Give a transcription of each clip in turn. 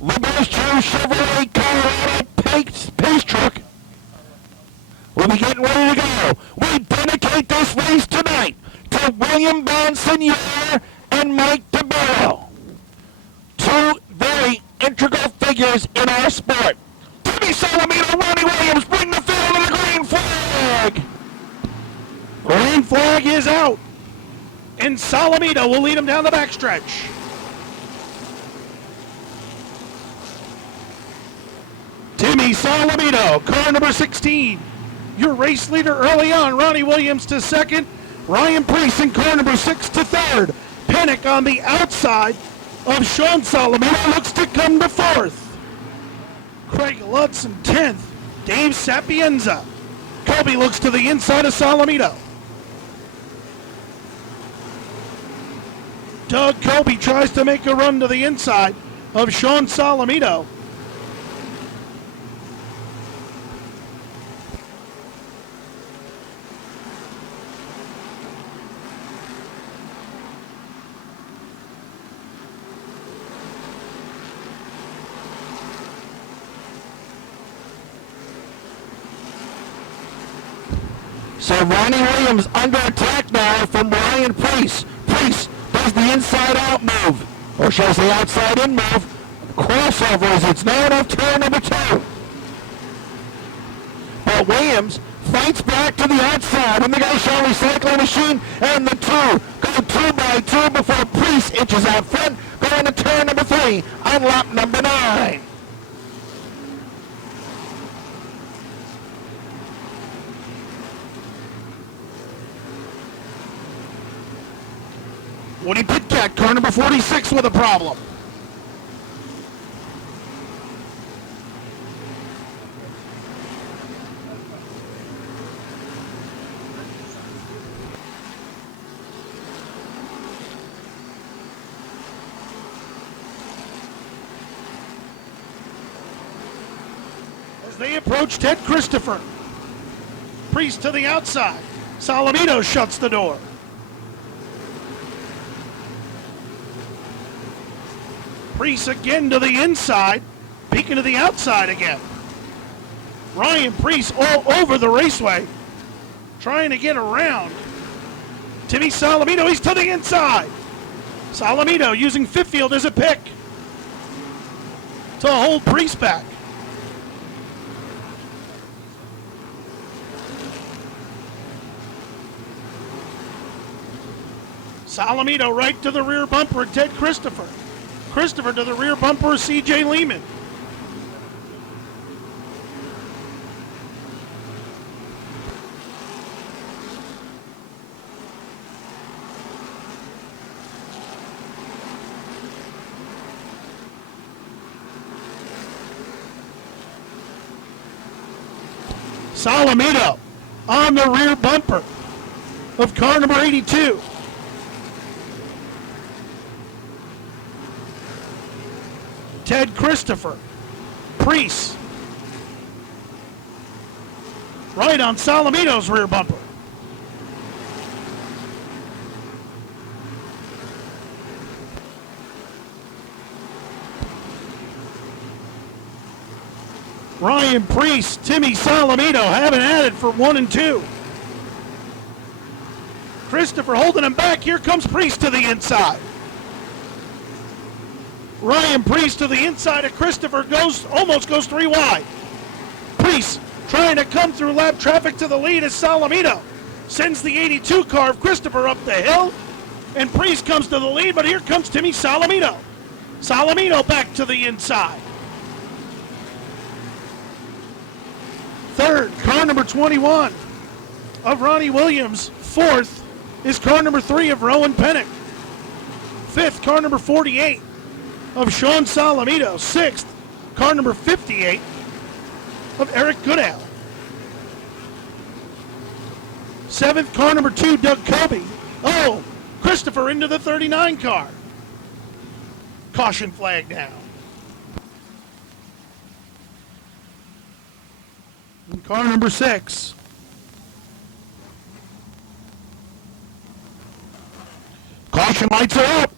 Liberty's True Chevrolet Colorado pace truck will be getting ready to go. We dedicate this race tonight to William Bonsignore and Mike DeBarro, two very integral figures in our sport. Timmy Salamita, Ronnie Williams, bring the field to the green flag. Green flag is out, and Salamita will lead him down the backstretch. Timmy Salamito, car number 16. Your race leader early on, Ronnie Williams to second. Ryan Priest in car number 6 to third. Panic on the outside of Sean Salamito looks to come to fourth. Craig Lutz in 10th. Dave Sapienza. Kobe looks to the inside of Salamito. Doug Kobe tries to make a run to the inside of Sean Salamito. So Ronnie Williams under attack now from Ryan Priest. Priest does the inside-out move, or should I say outside-in move. Crossovers, it's known of turn number 2. But Williams fights back to the outside, and the guy shall recycling machine, and the two go 2 by 2 before Priest inches out front, going to turn number 3 on lap number 9. Woody Pitcat, car number 46 with a problem. As they approach Ted Christopher. Priest to the outside. Salamito shuts the door. Priest again to the inside, peeking to the outside again. Ryan Priest all over the raceway, trying to get around. Timmy Salamito, he's to the inside. Salamito using Fiffield as a pick to hold Priest back. Salamito right to the rear bumper of Ted Christopher. Christopher to the rear bumper of C.J. Lehman. Salamito on the rear bumper of car number 82. Ted Christopher, Priest, right on Salamito's rear bumper. Ryan Priest, Timmy Salamito haven't had it for 1 and 2. Christopher holding him back. Here comes Priest to the inside. Ryan Priest to the inside of Christopher, almost goes 3 wide. Priest trying to come through lap traffic to the lead as Salamito sends the 82 car of Christopher up the hill, and Priest comes to the lead, but here comes Timmy Salamito. Salamito back to the inside. Third, car number 21 of Ronnie Williams. Fourth is car number 3 of Rowan Pennick. Fifth, car number 48 of Sean Salamito. Sixth, car number 58 of Eric Goodale. Seventh, car number 2, Doug Kobe. Oh, Christopher into the 39 car. Caution flag down. And car number 6. Caution lights are up.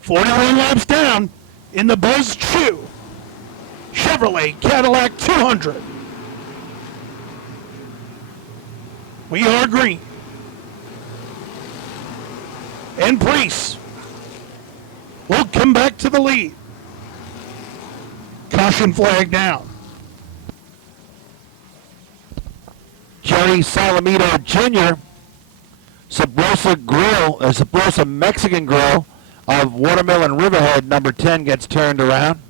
41 laps down. in the Buzz Chew Chevrolet Cadillac 200. We are green. And Priest will come back to the lead. Caution flag down. Jerry Salamita Jr., Sabrosa Mexican Grill of Watermelon Riverhead, number 10, gets turned around.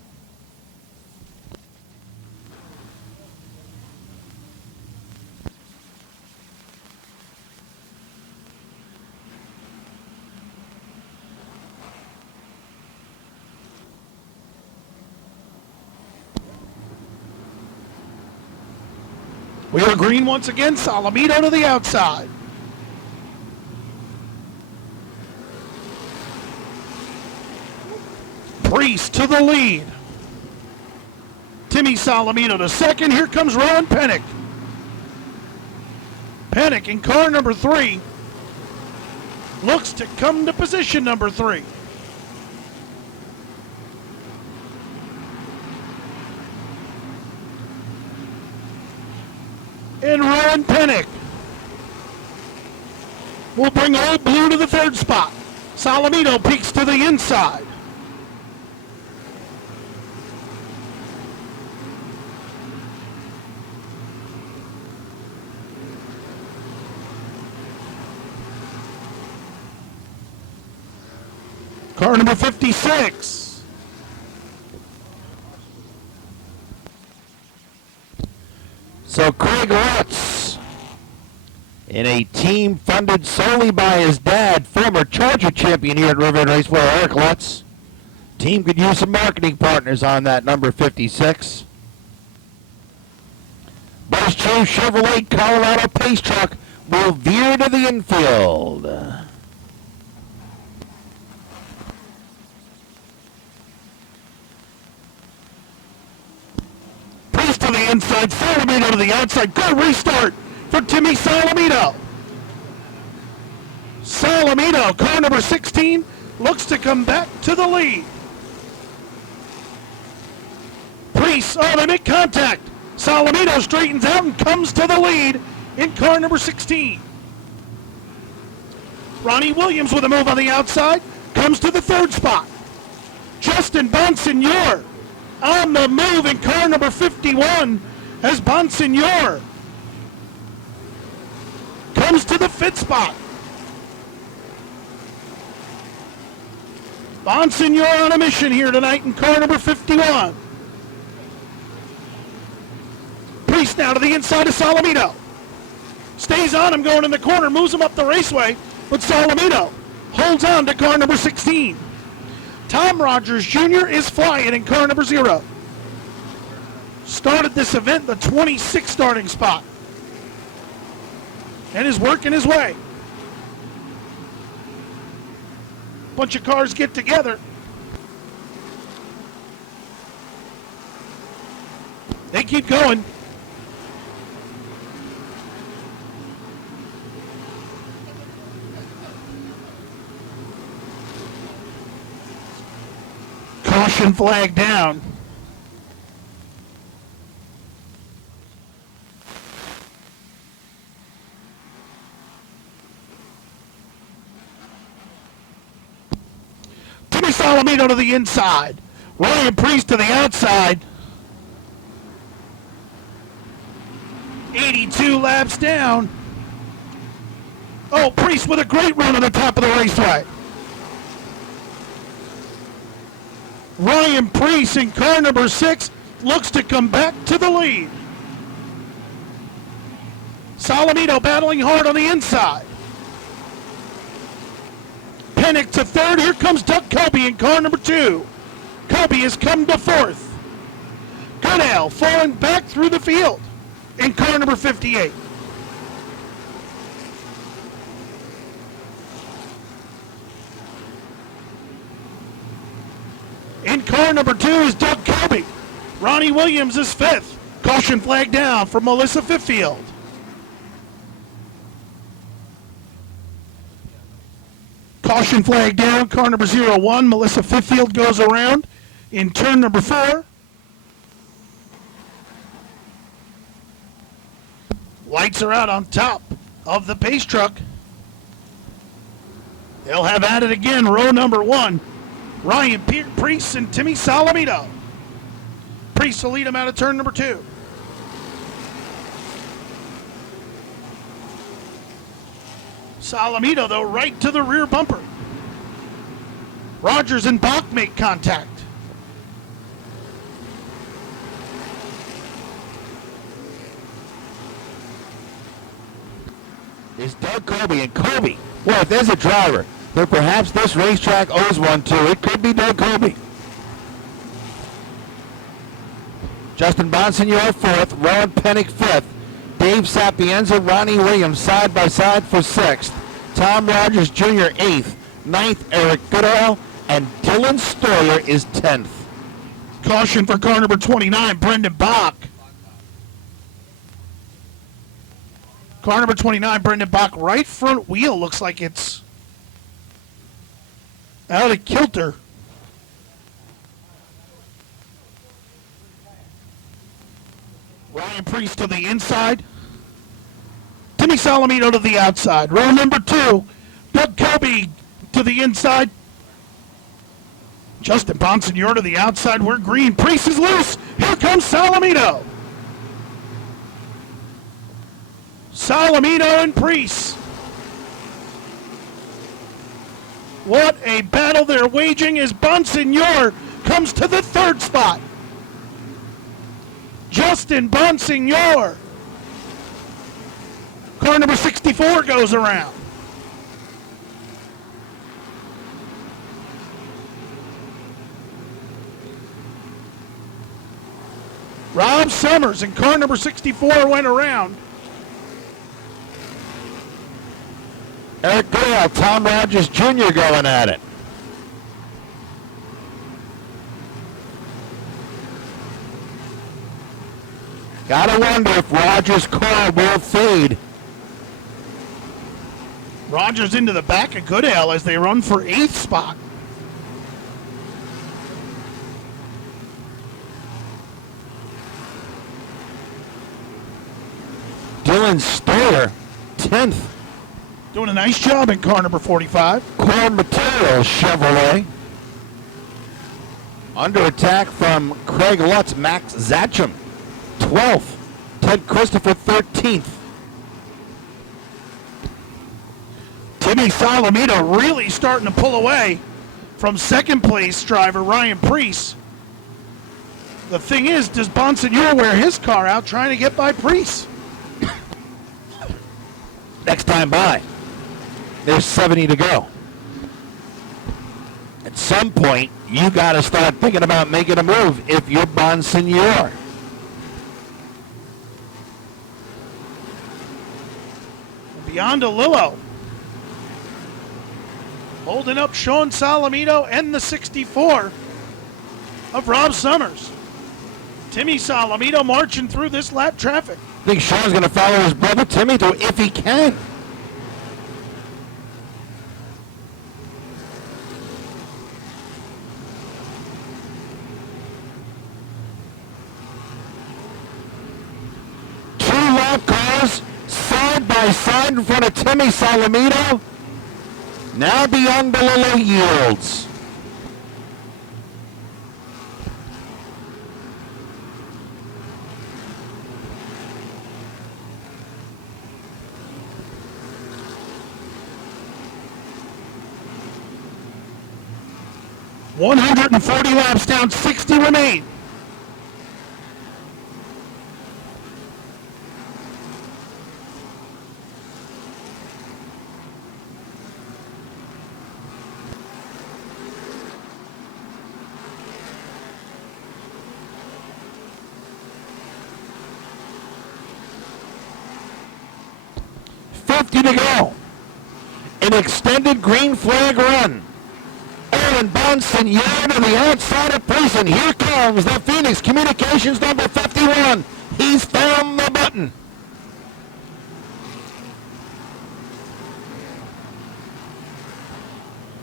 We are green once again. Salamita to the outside. Priest to the lead. Timmy Salamita to second. Here comes Ron Pennick. Pennick in car number 3 looks to come to position number 3. And Ron Pennick will bring Old Blue to the 3rd spot. Salamito peeks to the inside. Car number 56. So Craig Lutz, in a team funded solely by his dad, former Charger champion here at Riverhead Raceway, Eric Lutz. Team could use some marketing partners on that number 56. Buzz Chew Chevrolet Colorado Pace Truck will veer to the infield. To the inside, Salamito to the outside. Good restart for Timmy Salamito. Salamito, car number 16, looks to come back to the lead. Priest, they make contact. Salamito straightens out and comes to the lead in car number 16. Ronnie Williams with a move on the outside, comes to the 3rd spot. Justin Bonsignor on the move in car number 51 as Bonsignor comes to the 5th spot. Bonsignor on a mission here tonight in car number 51. Priest now to the inside of Salamito. Stays on him going in the corner, moves him up the raceway, but Salamito holds on to car number 16. Tom Rogers Jr. is flying in car number 0. Started this event the 26th starting spot and is working his way. Bunch of cars get together. They keep going. Caution flag down. Timmy Salamito to the inside. Ryan Priest to the outside. 82 laps down. Oh, Priest with a great run on the top of the raceway. Ryan Priest in car number 6 looks to come back to the lead. Salamito battling hard on the inside. Pennick to 3rd. Here comes Doug Kobe in car number 2. Kobe has come to 4th. Goodale falling back through the field in car number 58. In car number 2 is Doug Kobe. Ronnie Williams is 5th. Caution flag down for Melissa Fiffield. Caution flag down, car number 01. Melissa Fiffield goes around in turn number 4. Lights are out on top of the pace truck. They'll have at it again, row number 1. Ryan Priest and Timmy Salamita. Priest will lead him out of turn number 2. Salamita, though, right to the rear bumper. Rogers and Bach make contact. Is Doug Colby, and Colby, well, if there's a driver that perhaps this racetrack owes one to, it could be Doug Colby. Justin Bonsignor 4th, Rowan Pennick 5th, Dave Sapienza, Ronnie Williams side by side for 6th, Tom Rogers Jr. 8th, 9th Eric Goodall, and Dylan Stoyer is 10th. Caution for car number 29, Brendan Bach. Car number 29, Brendan Bach, right front wheel looks like it's out of kilter. Ryan Priest to the inside. Timmy Salamito to the outside. Row number 2, Doug Kobe to the inside. Justin Bonsignor to the outside. We're green. Priest is loose. Here comes Salamito. Salamito and Priest. What a battle they're waging as Bonsignor comes to the 3rd spot. Justin Bonsignor. Car number 64 goes around. Rob Summers and car number 64 went around. Eric Goodall, Tom Rogers Jr. going at it. Gotta wonder if Rogers' car will fade. Rogers into the back of Goodale as they run for 8th spot. Dylan Stoyer, 10th. Doing a nice job in car number 45. Core Materials Chevrolet. Under attack from Craig Lutz, Max Zatcham, 12th. Ted Christopher, 13th. Timmy Salamita really starting to pull away from 2nd place driver Ryan Priest. The thing is, does Bonsignor wear his car out trying to get by Priest? Next time by. There's 70 to go. At some point, you got to start thinking about making a move if you're Bonsignor. Beyond Lillo. Holding up Sean Salamito and the 64 of Rob Summers. Timmy Salamito marching through this lap traffic. I think Sean's going to follow his brother Timmy through if he can. Two lap cars side by side in front of Timmy Salamito. Now beyond Belillo yields. .140 laps down, 60 remain. To go. An extended green flag run. Aaron Bonsignor to the outside of Priest, and here comes the Phoenix Communications number 51. He's found the button.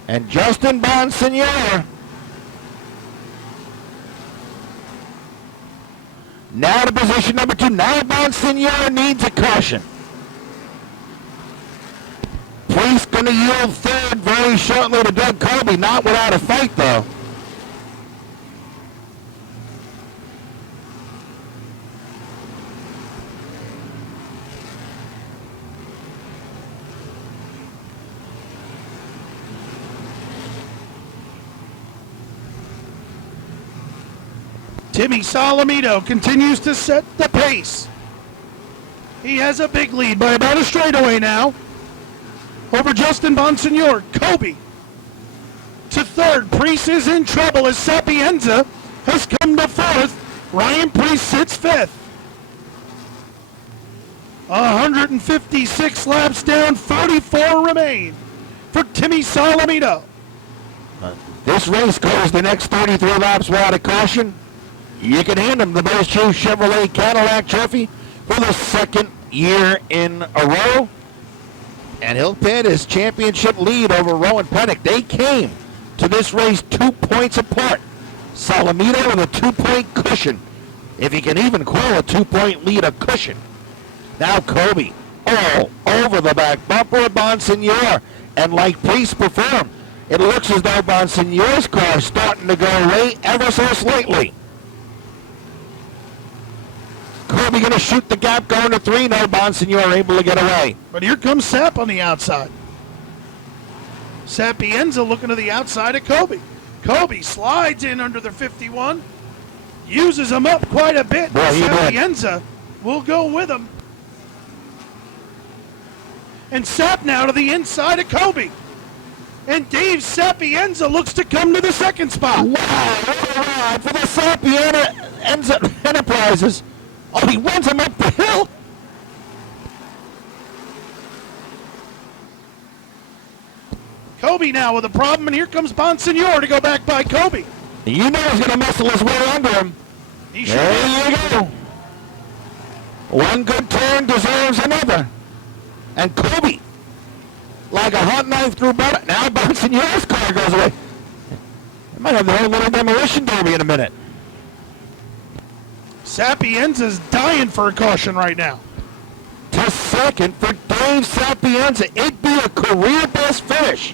And Justin Bonsignor Now to position number 2. Now Bonsignore needs a caution. Priest going to yield third very shortly to Doug Colby. Not without a fight, though. Timmy Salamita continues to set the pace. He has a big lead by about a straightaway now over Justin Bonsignore. Kobe to third. Priest is in trouble as Sapienza has come to fourth. Ryan Priest sits fifth. 156 laps down, 44 remain for Timmy Salamita. This race goes the next 33 laps without a caution. You can hand him the Best Shoe Chevrolet Cadillac Trophy for the second year in a row. And he'll pin his championship lead over Rowan Pennick. They came to this race 2 points apart. Salamita with a 2-point cushion, if you can even call a 2-point lead a cushion. Now Kobe all over the back bumper of Bonsignore. And like Priest performed, it looks as though Bonsignore's car is starting to go away ever so slightly. Kobe going to shoot the gap going to 3. No, Bonsignore able to get away. But here comes Sap on the outside. Sapienza looking to the outside of Kobe. Kobe slides in under the 51. Uses him up quite a bit. Boy, Sapienza will go with him. And Sap now to the inside of Kobe. And Dave Sapienza looks to come to the second spot. Wow, what a ride for the Sapienza Enterprises. Oh, he runs him up the hill. Kobe now with a problem, and here comes Bonsignore to go back by Kobe. You know he's going to muscle his way under him. He sure There you go. One good turn deserves another. And Kobe, like a hot knife through butter. Now Bonsignore's car goes away. They might have their own little demolition derby in a minute. Sapienza's dying for a caution right now. To second for Dave Sapienza. It'd be a career best finish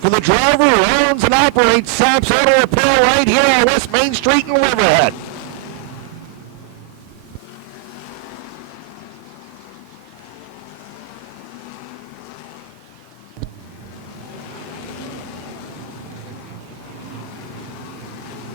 for the driver who owns and operates Sap's Auto Repair right here on West Main Street in Riverhead.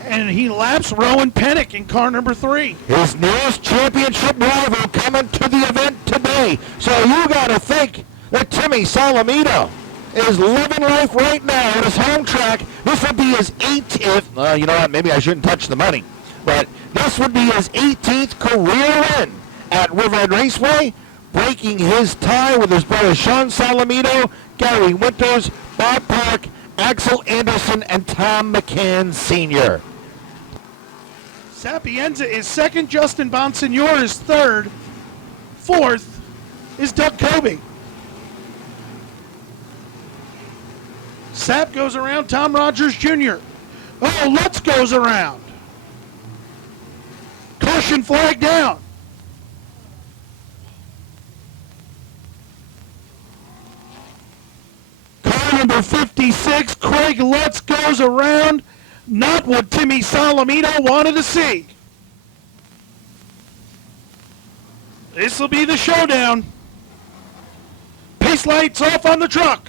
And he laps Rowan Pennick in car number 3. His nearest championship rival coming to the event today. So you got to think that Timmy Salamita is living life right now at his home track. This would be his 18th, you know what, maybe I shouldn't touch the money, but this would be his 18th career win at Riverhead Raceway, breaking his tie with his brother Sean Salamito, Gary Winters, Bob Park, Axel Anderson, and Tom McCann Sr. Sapienza is second, Justin Bonsignore is third, fourth is Doug Kobe. Sap goes around, Tom Rogers Jr. Oh, Lutz goes around. Caution flag down. Car number 56, Craig Lutz goes around. Not what Timmy Salamita wanted to see. This will be the showdown. Pace lights off on the truck.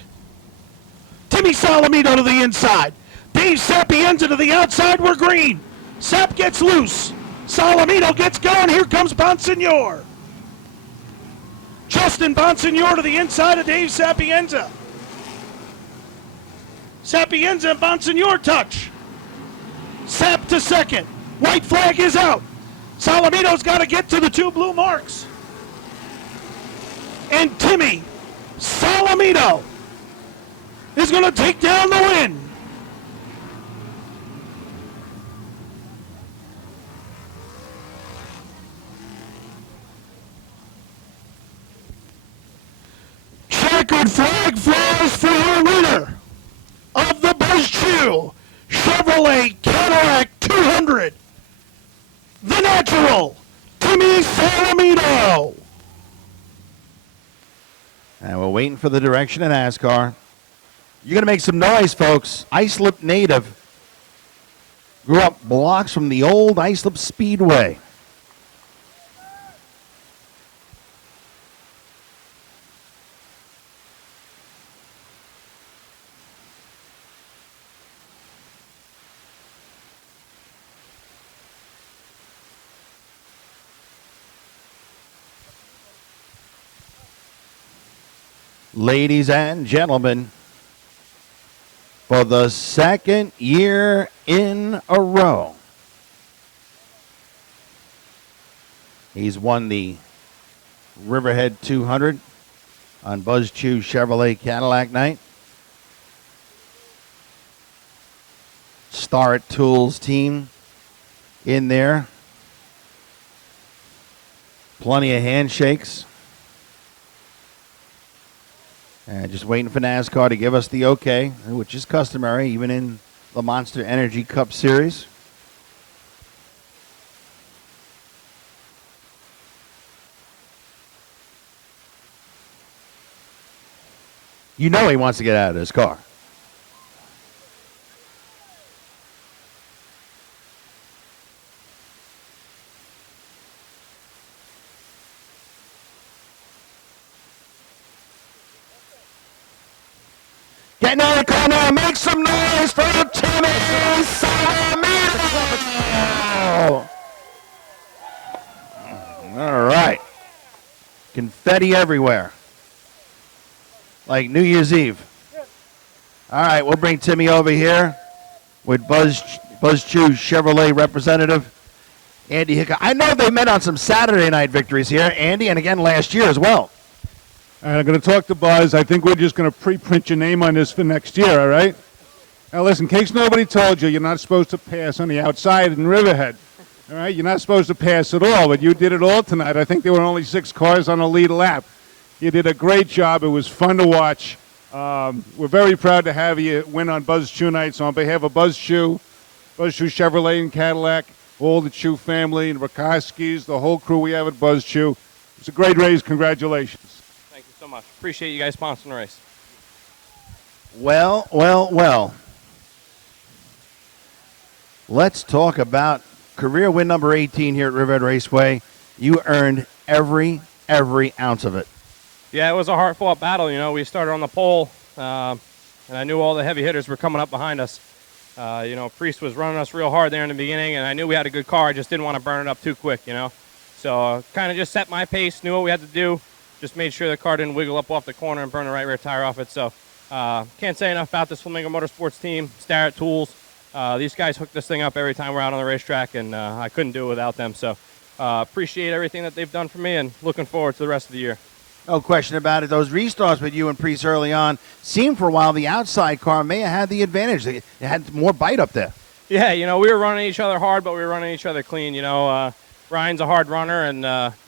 Timmy Salamita to the inside. Dave Sapienza to the outside. We're green. Sap gets loose. Salamito gets going. Here comes Bonsignore. Justin Bonsignore to the inside of Dave Sapienza. Sapienza and Bonsignore touch. Sap to second. White flag is out. Salamito's got to get to the 2 blue marks. And Timmy Salamito is going to take down the win. Checkered flag flies for our winner of the Best Shoe Chevrolet Cadillac 200. the natural, Timmy Salamita. And we're waiting for the direction of NASCAR. You're going to make some noise, folks. Islip native. Grew up blocks from the old Islip Speedway. Ladies and gentlemen, for the second year in a row, he's won the Riverhead 200 on Buzz Chew Chevrolet Cadillac night. Starrett Tools team in there. Plenty of handshakes. And just waiting for NASCAR to give us the okay, which is customary, even in the Monster Energy Cup Series. You know he wants to get out of his car. Getting out of the car now. Make some noise for Timmy Salamita. All right. Confetti everywhere. Like New Year's Eve. All right, we'll bring Timmy over here with Buzz Chew Chevrolet representative Andy Hickok. I know they met on some Saturday night victories here, Andy, and again last year as well. All right, I'm going to talk to Buzz. I think we're just going to pre-print your name on this for next year, all right? Now, listen, in case nobody told you, you're not supposed to pass on the outside in Riverhead, all right? You're not supposed to pass at all, but you did it all tonight. I think there were only 6 cars on the lead lap. You did a great job. It was fun to watch. We're very proud to have you win on Buzz Chew night. So on behalf of Buzz Chew Chevrolet and Cadillac, all the Chew family and Rakoskis, the whole crew we have at Buzz Chew, it's a great race. Congratulations. Thank you so much. Appreciate you guys sponsoring the race. Well, well, well. Let's talk about career win number 18 here at Riverhead Raceway. You earned every ounce of it. Yeah, it was a hard-fought battle. You know, we started on the pole, and I knew all the heavy hitters were coming up behind us. You know, Priest was running us real hard there in the beginning, and I knew we had a good car. I just didn't want to burn it up too quick, you know. So kind of just set my pace, knew what we had to do, just made sure the car didn't wiggle up off the corner and burn the right rear tire off it. So can't say enough about this Flamingo Motorsports team, Starrett Tools. These guys hook this thing up every time we're out on the racetrack, and I couldn't do it without them. So appreciate everything that they've done for me, and looking forward to the rest of the year. No question about it. Those restarts with you and Priest early on seemed for a while the outside car may have had the advantage. It had more bite up there. Yeah, you know, we were running each other hard, but we were running each other clean. You know, Ryan's a hard runner, and,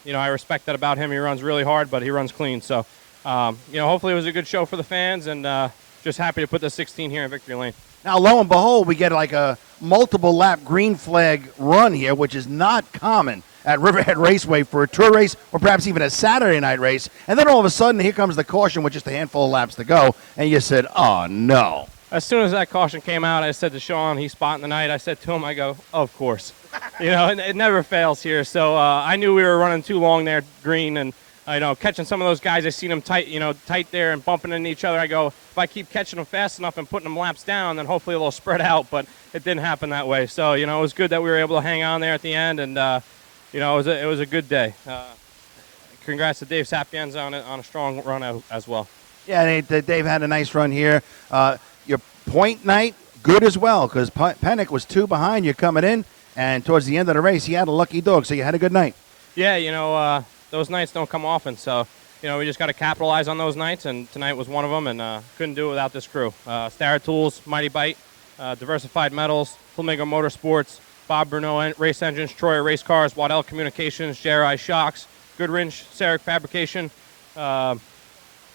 you know, I respect that about him. He runs really hard, but he runs clean. So, you know, hopefully it was a good show for the fans, and just happy to put the 16 here in Victory Lane. Now, lo and behold, we get like a multiple lap green flag run here, which is not common at Riverhead Raceway for a tour race or perhaps even a Saturday night race. And then all of a sudden, here comes the caution with just a handful of laps to go. And you said, oh, no. As soon as that caution came out, I said to Sean, he's spotting the night. I said to him, I go, of course. You know, it never fails here. So I knew we were running too long there, green, and, you know, catching some of those guys, I seen them tight, you know, tight there and bumping into each other. I go, if I keep catching them fast enough and putting them laps down, then hopefully they'll spread out. But it didn't happen that way. So, you know, it was good that we were able to hang on there at the end, and, you know, it was a good day. Congrats to Dave Sapienza on a strong run as well. Yeah, Dave had a nice run here. Your point night, good as well, because Pennick was 2 behind you coming in, and towards the end of the race, he had a lucky dog, so you had a good night. Yeah, you know, those nights don't come often, so, you know, we just got to capitalize on those nights, and tonight was one of them, and couldn't do it without this crew. Starrett Tools, Mighty Bite, Diversified Metals, Flamingo Motorsports, Bob Bruneau Race Engines, Troyer Race Cars, Waddell Communications, JRI Shocks, Goodwrench, Sarek Fabrication. The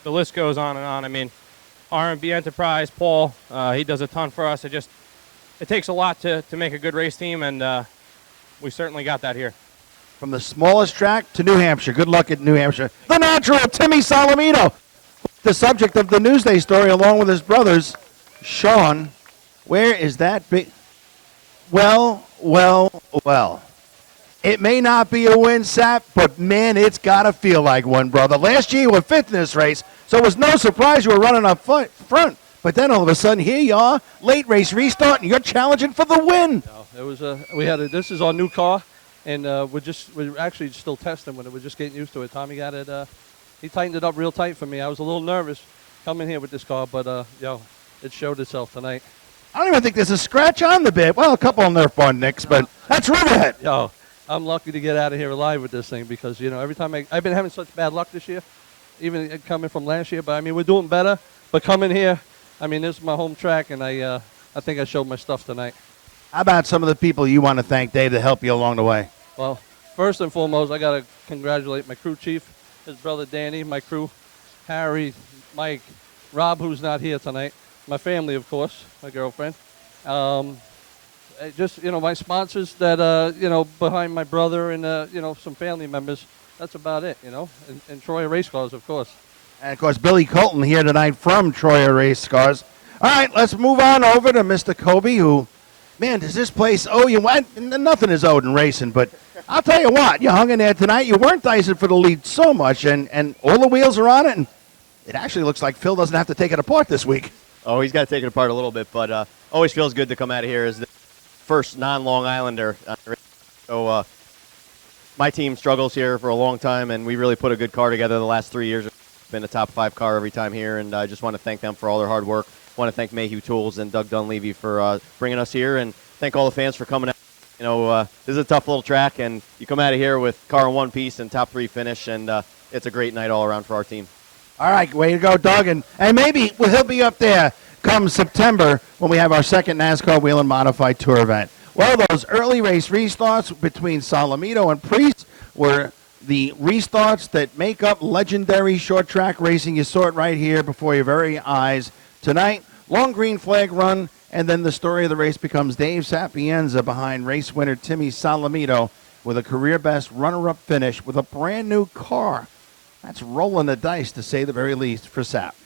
list goes on and on. I mean, R&B Enterprise, Paul, he does a ton for us. It takes a lot to make a good race team, and we certainly got that here. From the smallest track to New Hampshire. Good luck at New Hampshire. The natural, Timmy Salamito, the subject of the Newsday story, along with his brothers, Sean. Where is that big? Well. It may not be a win, Sap, but, man, it's got to feel like one, brother. Last year you were fifth in this race, so it was no surprise you were running up front. But then all of a sudden, here you are, late race restart, and you're challenging for the win. No, it was this is our new car, and we're actually still testing with it. We're just getting used to it. Tommy got it. He tightened it up real tight for me. I was a little nervous coming here with this car, but it showed itself tonight. I don't even think there's a scratch on the bit. Well, a couple of Nerf bar nicks, but that's Riverhead. Yo, I'm lucky to get out of here alive with this thing because, every time I've been having such bad luck this year, even coming from last year. But, we're doing better. But coming here, this is my home track, and I think I showed my stuff tonight. How about some of the people you want to thank, Dave, to help you along the way? Well, first and foremost, I got to congratulate my crew chief, his brother Danny, my crew, Harry, Mike, Rob, who's not here tonight, my family, of course, my girlfriend. Just, my sponsors that, behind my brother and, some family members. That's about it, and Troy Race Cars, of course. And, of course, Billy Colton here tonight from Troy Race Cars. All right, let's move on over to Mr. Kobe, who, man, does this place owe you? Nothing is owed in racing, but I'll tell you what, you hung in there tonight. You weren't dicing for the lead so much, and all the wheels are on it, and it actually looks like Phil doesn't have to take it apart this week. Oh, he's got to take it apart a little bit, but always feels good to come out of here as the first non-Long Islander. So my team struggles here for a long time, and we really put a good car together the last 3 years. It's been a top 5 car every time here, and I just want to thank them for all their hard work. I want to thank Mayhew Tools and Doug Dunleavy for bringing us here, and thank all the fans for coming out. This is a tough little track, and you come out of here with car in one piece and top 3 finish, and it's a great night all around for our team. All right, way to go, Doug. And maybe he'll be up there come September when we have our second NASCAR Whelen Modified Tour event. Well, those early race restarts between Salamito and Priest were the restarts that make up legendary short track racing. You saw it right here before your very eyes. Tonight, long green flag run, and then the story of the race becomes Dave Sapienza behind race winner Timmy Salamito with a career-best runner-up finish with a brand-new car. That's rolling the dice, to say the very least, for Sap.